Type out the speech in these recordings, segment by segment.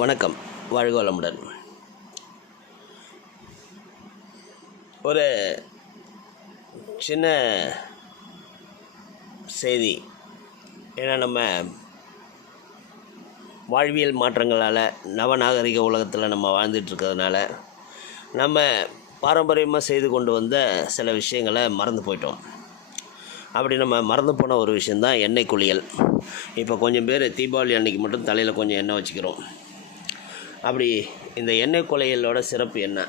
வணக்கம். வாழ்க வளமுடன். ஒரு சின்ன செய்தி. ஏன்னா நம்ம வாழ்வியல் மாற்றங்களால் நவநாகரிக உலகத்தில் நம்ம வாழ்ந்துட்டுருக்கிறதுனால நம்ம பாரம்பரியமாக செய்து கொண்டு வந்த சில விஷயங்களை மறந்து போயிட்டோம். அப்படி நம்ம மறந்து போன ஒரு விஷயந்தான் எண்ணெய் குளியல். இப்போ கொஞ்சம் பேர் தீபாவளி அன்னைக்கு மட்டும் தலையில் கொஞ்சம் எண்ணெய் வச்சுக்கிறோம். அப்படி இந்த எண்ணெய் குளியலோட சிறப்பு என்ன?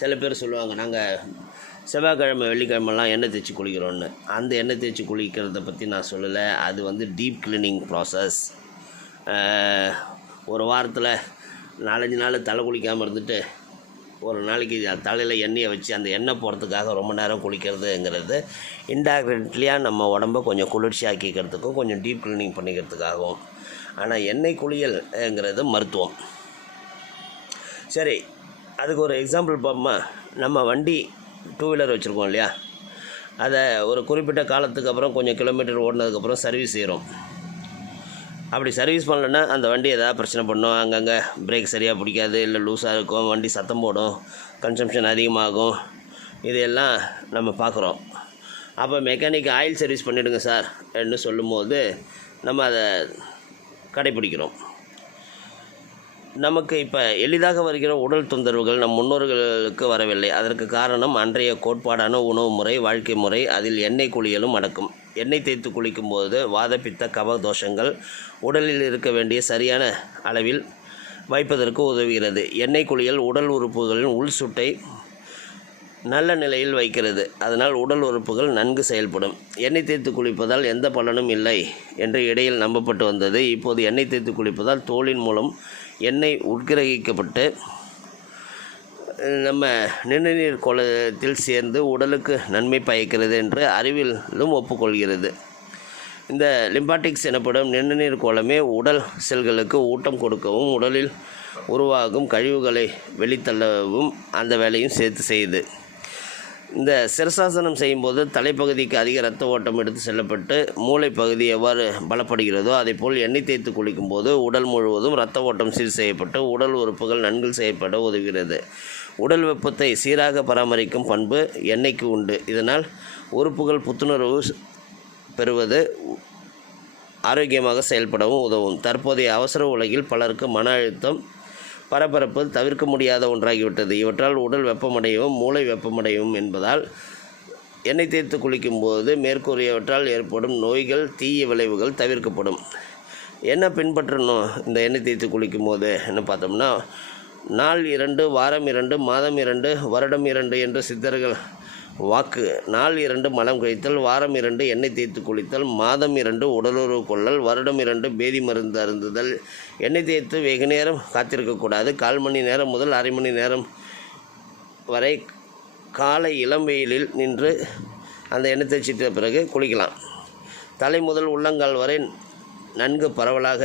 சில பேர் சொல்லுவாங்க நாங்கள் செவ்வாய்க்கிழமை வெள்ளிக்கிழமெல்லாம் எண்ணெய் தேய்ச்சி குளிக்கிறோன்னு அந்த எண்ணெய் தேய்ச்சி குளிக்கிறத பற்றி நான் சொல்லலை. அது வந்து டீப் கிளீனிங் ப்ராசஸ் ஒரு வாரத்தில் நாலஞ்சு நாள் தலை குளிக்காமல் இருந்துட்டு ஒரு நாளைக்கு தலையில் எண்ணெயை வச்சு அந்த எண்ணெய் போகிறதுக்காக ரொம்ப நேரம் குளிக்கிறதுங்கிறது இன்டைரக்ட்லியாக நம்ம உடம்ப கொஞ்சம் குளிர்ச்சியாக்கிக்கிறதுக்கும் கொஞ்சம் டீப் க்ளீனிங் பண்ணிக்கிறதுக்காகவும். ஆனால் எண்ணெய் குளியல்ங்கிறது மருத்துவம். சரி அதுக்கு ஒரு எக்ஸாம்பிள் பார்ப்போமா நம்ம வண்டி டூ வீலர் வச்சுருக்கோம் இல்லையா? அதை ஒரு குறிப்பிட்ட காலத்துக்கு அப்புறம் கொஞ்சம் கிலோமீட்டர் ஓடினதுக்கப்புறம் சர்வீஸ் செய்கிறோம் அப்படி சர்வீஸ் பண்ணலன்னா அந்த வண்டி எதாவது பிரச்சனை பண்ணும். அங்கங்கே பிரேக் சரியாக பிடிக்காது இல்லை லூஸாக இருக்கும். வண்டி சத்தம் போடும் கன்சம்ஷன் அதிகமாகும். இதையெல்லாம் நம்ம பார்க்குறோம். அப்போ மெக்கானிக் ஆயில் சர்வீஸ் பண்ணிவிடுங்க சார் என்று சொல்லும்போது நம்ம அதை கடைப்பிடிக்கிறோம். நமக்கு இப்போ எளிதாக வருகிற உடல் தொந்தரவுகள் நம் முன்னோர்களுக்கு வரவில்லை. அதற்கு காரணம் அன்றைய கோட்பாடான உணவு முறை வாழ்க்கை முறை அதில் எண்ணெய் குளியலும் அடக்கும். எண்ணெய் தேய்த்து குளிக்கும் போது வாதப்பித்த கப தோஷங்கள் உடலில் இருக்க வேண்டிய சரியான அளவில் வைப்பதற்கு உதவுகிறது. எண்ணெய் குளியல் உடல் உறுப்புகளின் உள் சுட்டை நல்ல நிலையில் வைக்கிறது. அதனால் உடல் உறுப்புகள் நன்கு செயல்படும். எண்ணெய் தேய்த்து குளிப்பதால் எந்த பலனும் இல்லை என்று இடையில் நம்பப்பட்டு வந்தது. இப்போது எண்ணெய் தேய்த்து குளிப்பதால் தோலின் மூலம் எண்ணெய் உட்கிரகிக்கப்பட்டு நம்ம நிணநீர் குளத்தில் சேர்ந்து உடலுக்கு நன்மை பயக்கிறது என்று அறிவிலும் ஒப்புக்கொள்கிறது. இந்த லிம்பாட்டிக்ஸ் எனப்படும் நிணநீர் கோலமே உடல் செல்களுக்கு ஊட்டம் கொடுக்கவும் உடலில் உருவாகும் கழிவுகளை வெளித்தள்ளவும் அந்த வேலையும் சேர்த்து செய்யுது. இந்த சிரசாசனம் செய்யும்போது தலைப்பகுதிக்கு அதிக இரத்த ஓட்டம் எடுத்து செல்லப்பட்டு மூளை பகுதி எவ்வாறு பலப்படுகிறதோ அதேபோல் எண்ணெய் தேய்த்து குளிக்கும்போது உடல் முழுவதும் இரத்த ஓட்டம் சீர் செய்யப்பட்டு உடல் உறுப்புகள் நன்கு செயல்பட உதவுகிறது. உடல் வெப்பத்தை சீராக பராமரிக்கும் பண்பு எண்ணெய்க்கு உண்டு. இதனால் உறுப்புகள் புத்துணர்வு பெறுவது ஆரோக்கியமாக செயல்படவும் உதவும். தற்போதைய அவசர உலகில் பலருக்கு மன அழுத்தம் பரபரப்பு தவிர்க்க முடியாத ஒன்றாகிவிட்டது. இவற்றால் உடல் வெப்பமடையவும் மூளை வெப்பமடையவும் என்பதால் எண்ணெய் தேய்த்து குளிக்கும்போது மேற்கூறியவற்றால் ஏற்படும் நோய்கள் தீய விளைவுகள் தவிர்க்கப்படும். என்ன பின்பற்றணும் இந்த எண்ணெய் தேய்த்து குளிக்கும்போது என்ன பார்த்தோம்னா நாள் இரண்டு வாரம் இரண்டு மாதம் இரண்டு வருடம் இரண்டு என்று சித்தர்கள் வாக்கு. நாள் இரண்டு மலம் கழித்தல் வாரம் இரண்டு எண்ணெய் தேய்த்து குளித்தல் மாதம் இரண்டு உடலுறவு கொள்ளல் வருடம் இரண்டு பேதி மருந்து அருந்துதல். எண்ணெய் தேய்த்து வெகு நேரம் காத்திருக்கக்கூடாது கால் மணி நேரம் முதல் அரை மணி நேரம் வரை காலை இளம் வெயிலில் நின்று அந்த எண்ணெய் தேய்ச்சிட்ட பிறகு குளிக்கலாம். தலை முதல் உள்ளங்கால் வரை நன்கு பரவலாக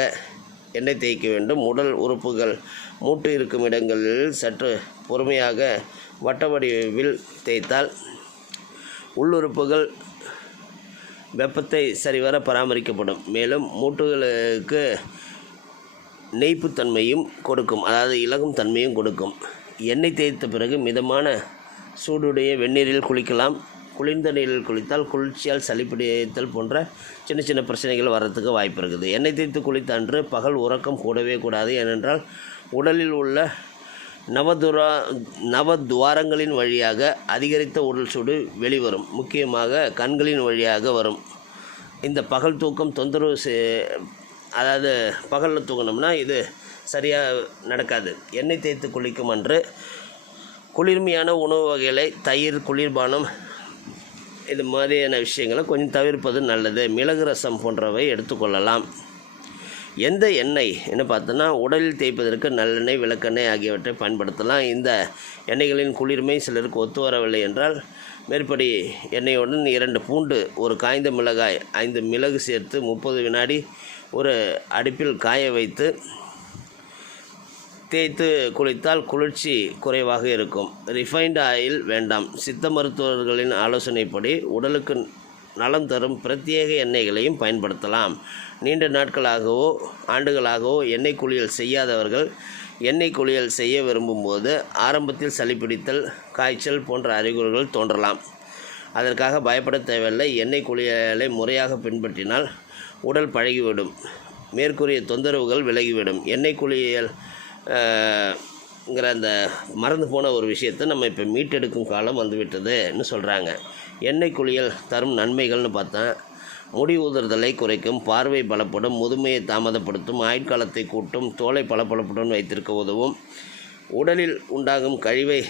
எண்ணெய் தேய்க்க வேண்டும். உடல் உறுப்புகள் மூட்டு இருக்கும் இடங்களில் சற்று பொறுமையாக வட்ட வடிவில் தேய்த்தால் உள்ளுறுப்புகள் வெப்பத்தை சரிவர பராமரிக்கப்படும். மேலும் மூட்டுகளுக்கு நெய்ப்புத்தன்மையும் கொடுக்கும். அதாவது இலகும் தன்மையும் கொடுக்கும். எண்ணெய் தேய்த்த பிறகு மிதமான சூடுடைய வெந்நீரில் குளிக்கலாம். குளிர்ந்த நீரில் குளித்தால் குளிர்ச்சியால் சளிப்பிடித்தல் போன்ற சின்ன சின்ன பிரச்சனைகள் வர்றதுக்கு வாய்ப்பு இருக்குது எண்ணெய் தேய்த்து குளித்த அன்று பகல் உறக்கம் கூடவே கூடாது. ஏனென்றால் உடலில் உள்ள நவதுரா நவத்வாரங்களின் வழியாக அதிகரித்த உடல் சூடு வெளிவரும். முக்கியமாக கண்களின் வழியாக வரும். இந்த பகல் தூக்கம் தொந்தரவு செ- அதாவது பகலில் தூங்கினோம்னா இது சரியாக நடக்காது. எண்ணெய் தேய்த்து குளிக்கும் அன்று குளிர்மையான உணவு வகைகளை தயிர் குளிர்பானம் இது மாதிரியான விஷயங்களை கொஞ்சம் தவிர்ப்பது நல்லது. மிளகு ரசம் போன்றவை எடுத்துக்கொள்ளலாம். எந்த எண்ணெய்? என்ன பார்த்தோன்னா உடலில் தேய்ப்பதற்கு நல்லெண்ணெய் விளக்கெண்ணெய் ஆகியவற்றை பயன்படுத்தலாம். இந்த எண்ணெய்களின் குளிர்மை சிலருக்கு ஒத்து வரவில்லை என்றால் மேற்படி எண்ணெயுடன் இரண்டு பூண்டு ஒரு காய்ந்த மிளகாய் ஐந்து மிளகு சேர்த்து முப்பது வினாடி ஒரு அடுப்பில் காய வைத்து தேய்த்து குளித்தால் குளிர்ச்சி குறைவாக இருக்கும். ரிஃபைண்ட் ஆயில் வேண்டாம். சித்த மருத்துவர்களின் ஆலோசனைப்படி உடலுக்கு நலம் தரும் பிரத்யேக எண்ணெய்களையும் பயன்படுத்தலாம். நீண்ட நாட்களாகவோ ஆண்டுகளாகவோ எண்ணெய் குளியல் செய்யாதவர்கள் எண்ணெய் குளியல் செய்ய விரும்பும்போது ஆரம்பத்தில் சளி பிடித்தல் காய்ச்சல் போன்ற அறிகுறிகள் தோன்றலாம். அதற்காக பயப்பட தேவையில்லை. எண்ணெய் குளியலை முறையாக பின்பற்றினால் உடல் பழகிவிடும். மேற்கூறிய தொந்தரவுகள் விலகிவிடும். எண்ணெய் குளியல் ங்கிற அந்த மறந்து போன ஒரு விஷயத்தை நம்ம இப்போ மீட்டெடுக்கும் காலம் வந்துவிட்டதுன்னு சொல்கிறாங்க எண்ணெய் குளியல் தரும் நன்மைகள்னு பார்த்தா முடி உதிர்தலை குறைக்கும் பார்வை பலப்படும் முதுமையை தாமதப்படுத்தும் ஆயுட்காலத்தை கூட்டும் தோலை பளபளப்புடன் வைத்திருக்க உதவும் உடலில் உண்டாகும் கழிவை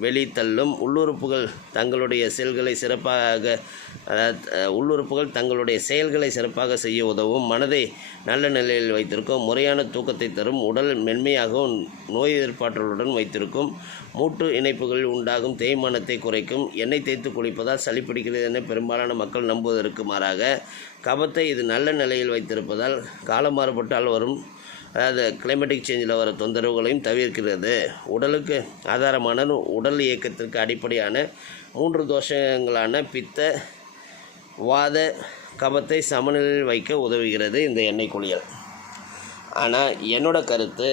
வெளித்தள்ளும் உள்ளுறுப்புகள் தங்களுடைய செயல்களை சிறப்பாக அதாவது, உள்ளுறுப்புகள் தங்களுடைய செயல்களை சிறப்பாக செய்ய உதவும். மனதை நல்ல நிலையில் வைத்திருக்கும். முறையான தூக்கத்தை தரும். உடல் மென்மையாகவும் நோய் எதிர்ப்பாற்றலுடன் வைத்திருக்கும். மூட்டு இணைப்புகளில் உண்டாகும் தேய்மானத்தை குறைக்கும். எண்ணெய் தேய்த்து குளிப்பதால் சளி பிடிக்கிறது என பெரும்பாலான மக்கள் நம்புவதற்கு மாறாக கபத்தை இது நல்ல நிலையில் வைத்திருப்பதால் காலம் மாறுபட்டால் வரும் அதாவது கிளைமேட்டிக் சேஞ்சில் வர தொந்தரவுகளையும் தவிர்க்கிறது. உடலுக்கு ஆதாரமான உடல் இயக்கத்திற்கு அடிப்படையான மூன்று தோஷங்களான பித்த வாத கபத்தை சமநிலையில் வைக்க உதவுகிறது இந்த எண்ணெய் குளியல். ஆனால் என்னோட கருத்து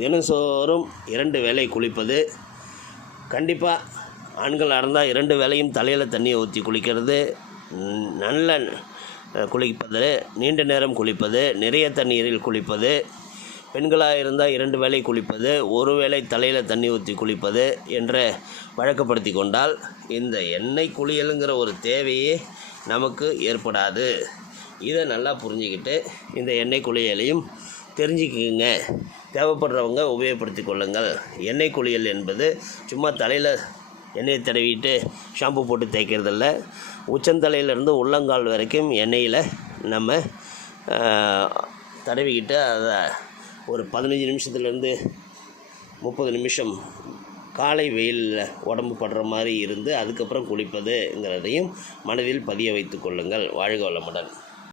தினசோறும் இரண்டு வேளை குளிப்பது கண்டிப்பாக ஆண்களாக இருந்தால் இரண்டு வேலையும் தலையில் தண்ணியை ஊற்றி குளிக்கிறது நல்ல குளிப்பது நீண்ட நேரம் குளிப்பது நிறைய தண்ணீரில் குளிப்பது பெண்களாக இருந்தால் இரண்டு வேளை குளிப்பது ஒரு வேளை தலையில் தண்ணி ஊற்றி குளிப்பது என்று வழக்கப்படுத்தி கொண்டால் இந்த எண்ணெய் குளியலுங்கிற ஒரு தேவையே நமக்கு ஏற்படாது. இதை நல்லா புரிஞ்சுக்கிட்டு இந்த எண்ணெய் குளியலையும் தெரிஞ்சுக்குங்க. தேவைப்படுறவங்க உபயோகப்படுத்தி கொள்ளுங்கள். எண்ணெய் குளியல் என்பது சும்மா தலையில் எண்ணெயை தடவிட்டு ஷாம்பு போட்டு தேய்க்கிறதில்ல. உச்சந்தலையிலேருந்து உள்ளங்கால் வரைக்கும் எண்ணெயில் நம்ம தடவிக்கிட்டு அதை ஒரு பதினஞ்சு நிமிஷத்துலேருந்து முப்பது நிமிஷம் காலை வெயிலில் உடம்பு படுற மாதிரி இருந்து அதுக்கப்புறம் குளிப்பதுங்கிறதையும் மனதில் பதிய வைத்து கொள்ளுங்கள். வாழ்க வளமுடன்.